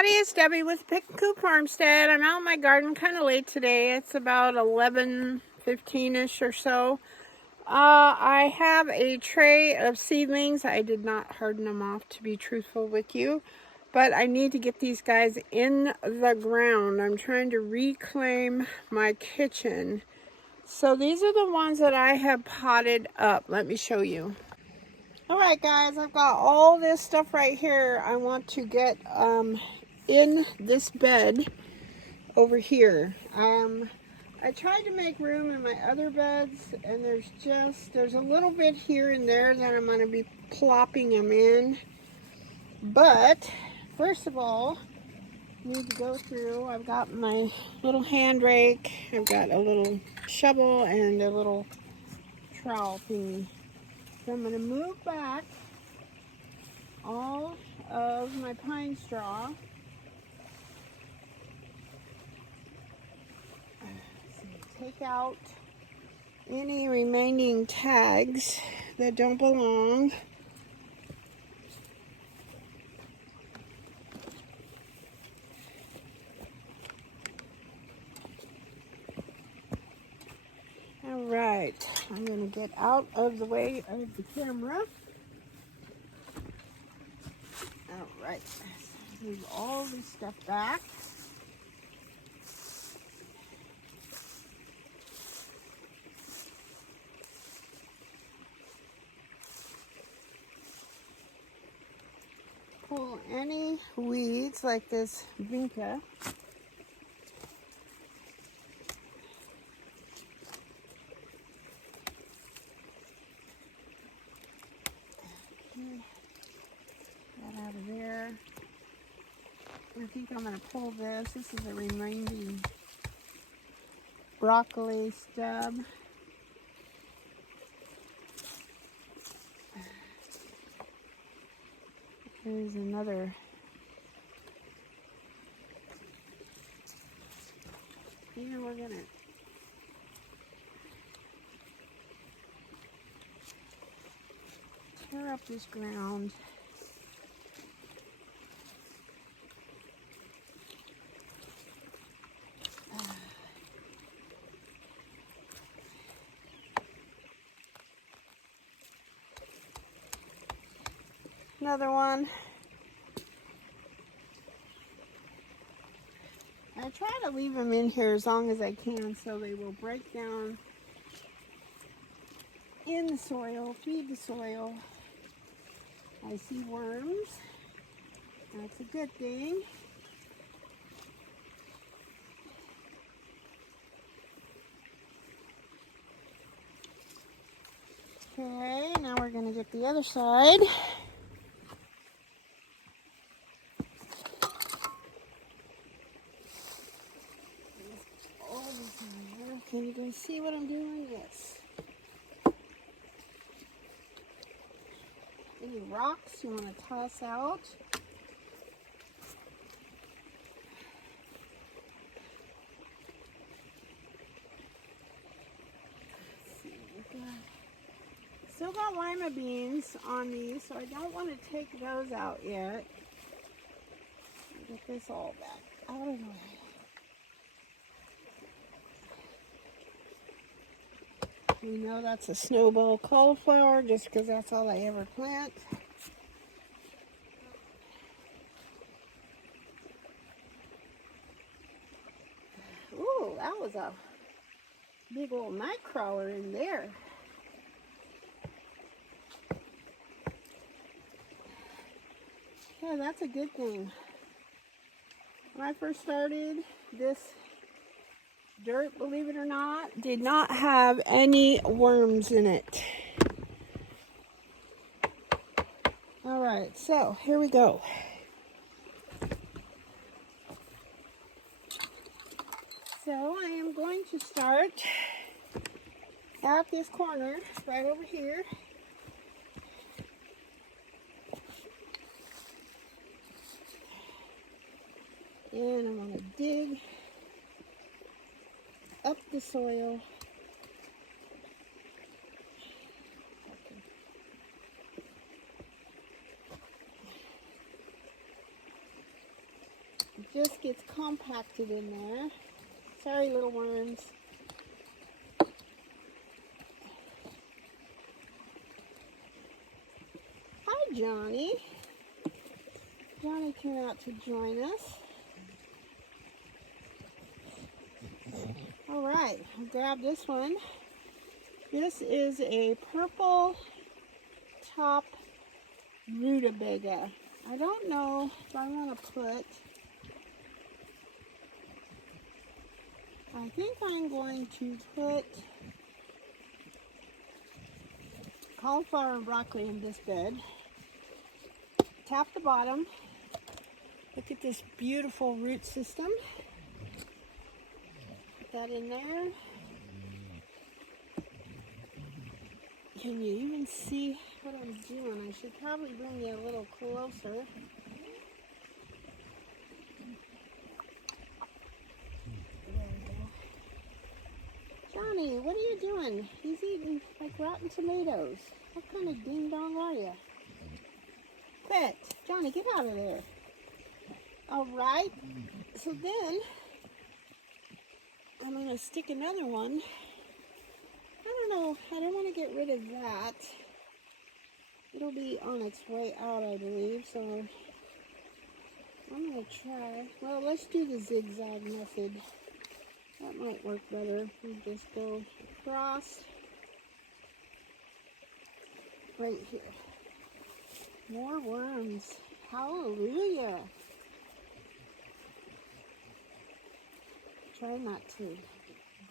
everybody, it's Debbie with Pickin Coop Farmstead. I'm out in my garden kind of late today. It's about 11:15ish or so. I have a tray of seedlings. I did not harden them off, to be truthful with you, but I need to get these guys in the ground. I'm trying to reclaim my kitchen. So these are the ones that I have potted up. Let me show you. Alright guys, I've got all this stuff right here I want to get in this bed over here. I tried to make room in my other beds, and there's a little bit here and there that I'm going to be plopping them in. But first of all, I need to go through. I've got my little hand rake, I've got a little shovel and a little trowel thingy. So I'm going to move back all of my pine straw. Take out any remaining tags that don't belong. All right, I'm going to get out of the way of the camera. All right, move all this stuff back. Pull any weeds like this vinca. That out of there. I think I'm going to pull this. This is a remaining broccoli stub. Here's another. And we're going to tear up this ground. Another one. I try to leave them in here as long as I can so they will break down in the soil, feed the soil. I see worms. That's a good thing. Okay, now we're going to get the other side. Can you guys see what I'm doing? Yes. Any rocks you want to toss out? Let's see, still got lima beans on these, so I don't want to take those out yet. Get this all back out of the way. You know that's a snowball cauliflower just because that's all I ever plant. Ooh, that was a big old night crawler in there. Yeah, that's a good thing. When I first started, this dirt, believe it or not, did not have any worms in it. All right, so here we go. So I am going to start at this corner right over here. And I'm going to dig up the soil. just gets compacted in there. Sorry, little worms. Hi, Johnny. Johnny came out to join us. All right, I'll grab this one. This is a purple top rutabaga. I don't know if I want to put, I think I'm going to put cauliflower and broccoli in this bed. Tap the bottom. Look at this beautiful root system. Put that in there. Can you even see what I'm doing? I should probably bring you a little closer. There we go. Johnny, what are you doing? He's eating like rotten tomatoes. What kind of ding dong are you? Quit. Johnny, get out of there. All right. So then I'm going to stick another one. I don't know. I don't want to get rid of that. It'll be on its way out, I believe. So I'm going to try. Well, let's do the zigzag method. That might work better. We just go across right here. More worms. Hallelujah. Try not to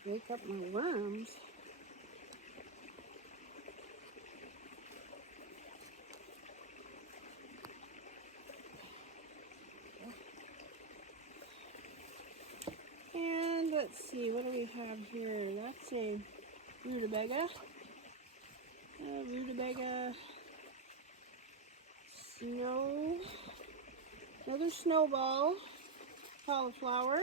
break up my worms. And let's see, what do we have here? That's a rutabaga. Rutabaga snow. Another snowball. Cauliflower.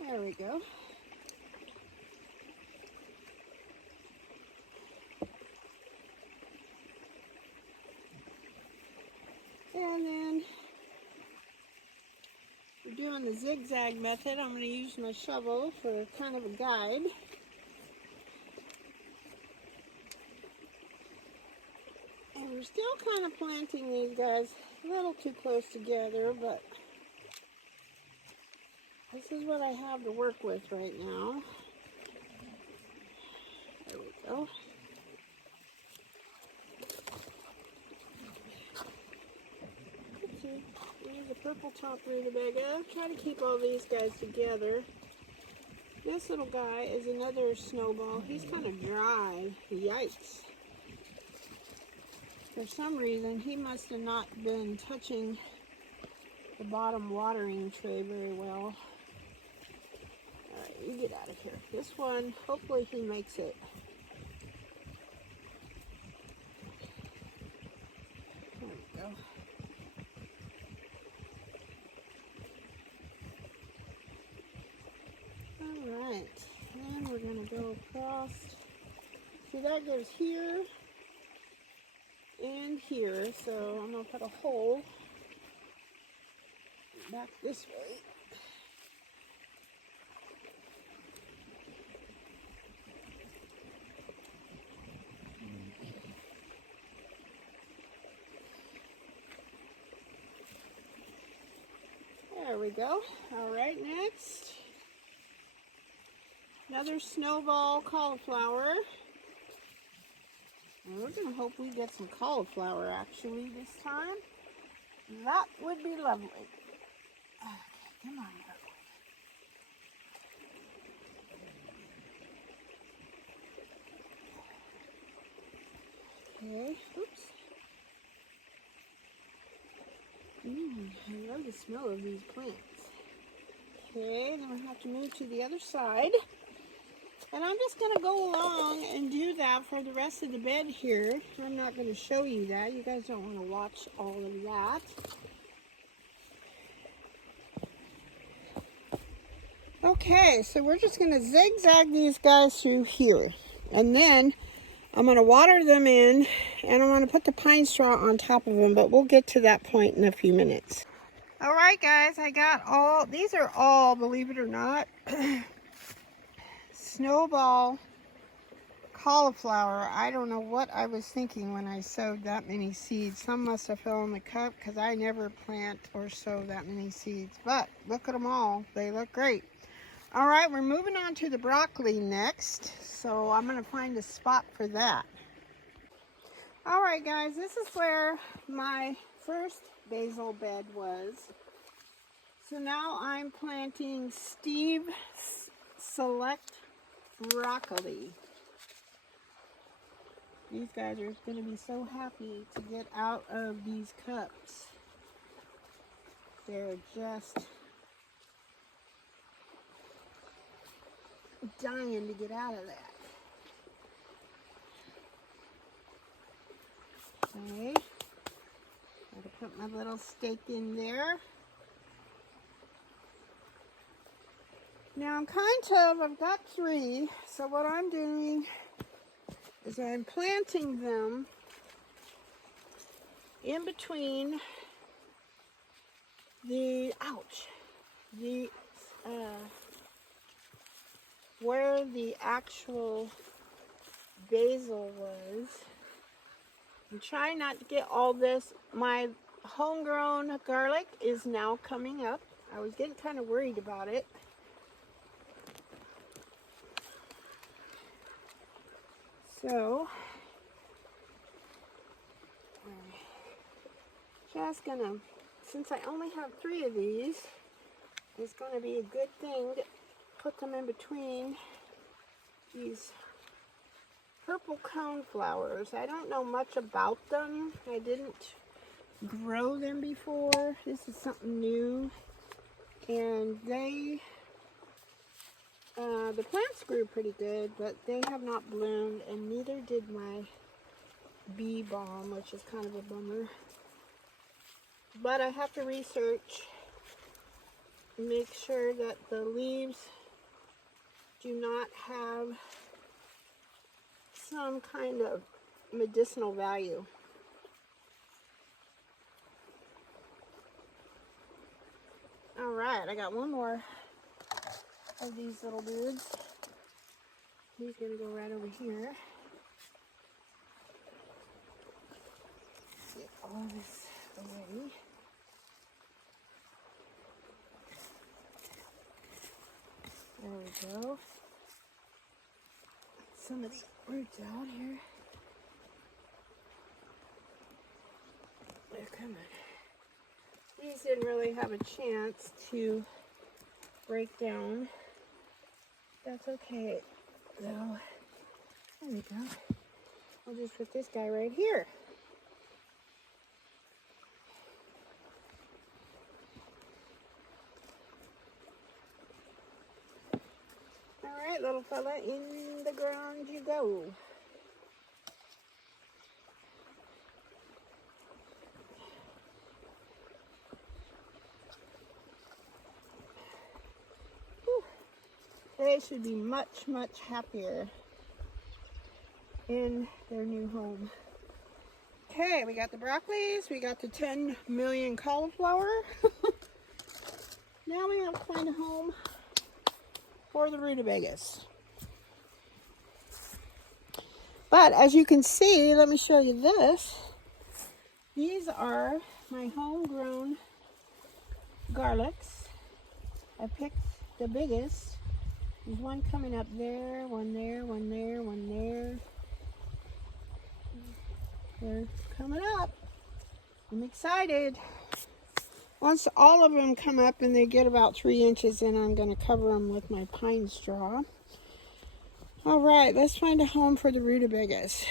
There we go. And then we're doing the zigzag method. I'm going to use my shovel for kind of a guide. And we're still kind of planting these guys a little too close together, but this is what I have to work with right now. There we go. Okay, here's a purple top rutabaga. Try to keep all these guys together. This little guy is another snowball. He's kind of dry. Yikes. For some reason, he must have not been touching the bottom watering tray very well. Alright, you get out of here. This one, hopefully he makes it. There we go. Alright, and we're going to go across. See, that goes here and here, so I'm going to put a hole back this way. There we go. All right, next. Another snowball cauliflower. And we're going to hope we get some cauliflower actually this time. That would be lovely. Okay, come on. Okay, oops. I love the smell of these plants. Okay, then we have to move to the other side. And I'm just going to go along and do that for the rest of the bed here. I'm not going to show you that. You guys don't want to watch all of that. Okay, so we're just going to zigzag these guys through here. And then I'm going to water them in, and I'm going to put the pine straw on top of them, but we'll get to that point in a few minutes. All right, guys, I got all, these are all, believe it or not, snowball cauliflower. I don't know what I was thinking when I sowed that many seeds. Some must have fell in the cup because I never plant or sow that many seeds. But look at them all. They look great. All right, we're moving on to the broccoli next. So I'm going to find a spot for that. All right, guys, this is where my first basil bed was. So now I'm planting Steve Select broccoli. These guys are going to be so happy to get out of these cups. They're just dying to get out of that. Okay, gotta put my little stake in there. Now I've got 3, so what I'm doing is I'm planting them in between the, where the actual basil was. I'm trying not to get all this. My homegrown garlic is now coming up. I was getting kind of worried about it. So, I'm just gonna, since I only have 3 of these, it's gonna be a good thing to put them in between these purple cone flowers. I don't know much about them. I didn't grow them before. This is something new. And they, the plants grew pretty good, but they have not bloomed, and neither did my bee balm, which is kind of a bummer. But I have to research, make sure that the leaves do not have some kind of medicinal value. All right, I got one more of these little dudes. He's gonna go right over here. Get all this away. There we go. Some of the roots out here. They're coming. These didn't really have a chance to break down. That's okay, though. There we go. I'll just put this guy right here. All right, little fella, in the ground you go. Whew. They should be much, much happier in their new home. Okay, we got the broccolis, we got the 10 million cauliflower. Now we have to find a home for the rutabagas. But as you can see, let me show you this. These are my homegrown garlics. I picked the biggest. There's one coming up there, one there, one there, one there. They're coming up. I'm excited. Once all of them come up and they get about 3 inches, then I'm going to cover them with my pine straw. All right, let's find a home for the rutabagas.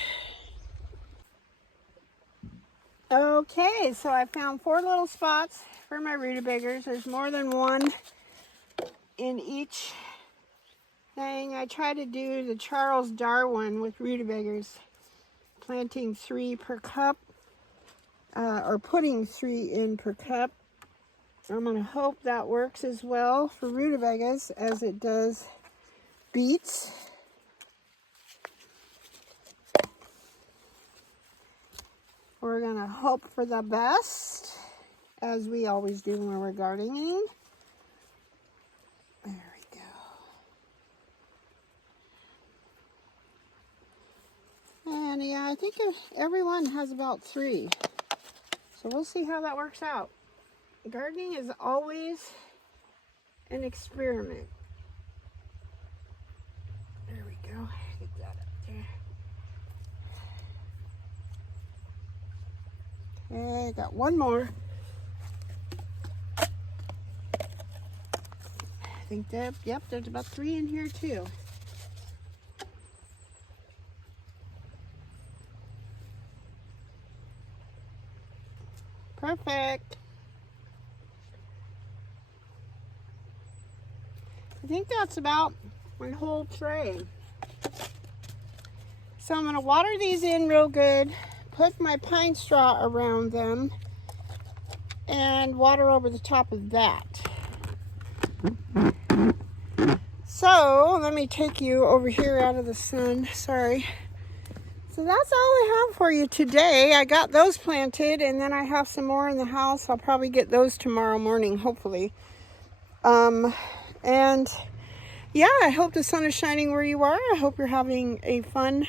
Okay, so I found 4 little spots for my rutabagas. There's more than one in each thing. I try to do the Charles Darwin with rutabagas, planting 3 per cup, or putting 3 in per cup. I'm going to hope that works as well for rutabagas as it does beets. We're going to hope for the best, as we always do when we're gardening. There we go. And yeah, I think everyone has about 3. So we'll see how that works out. Gardening is always an experiment. There we go. Get that up there. Okay, got one more. I think that, yep, there's about 3 in here too. Perfect. I think that's about one whole tray. So I'm going to water these in real good, put my pine straw around them, and water over the top of that. So let me take you over here out of the sun. Sorry. So that's all I have for you today. I got those planted, and then I have some more in the house. I'll probably get those tomorrow morning, hopefully. And yeah, I hope the sun is shining where you are. I hope you're having a fun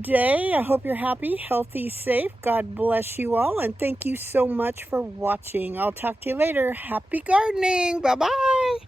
day. I hope you're happy, healthy, safe. God bless you all, and thank you so much for watching. I'll talk to you later. Happy gardening. Bye-bye.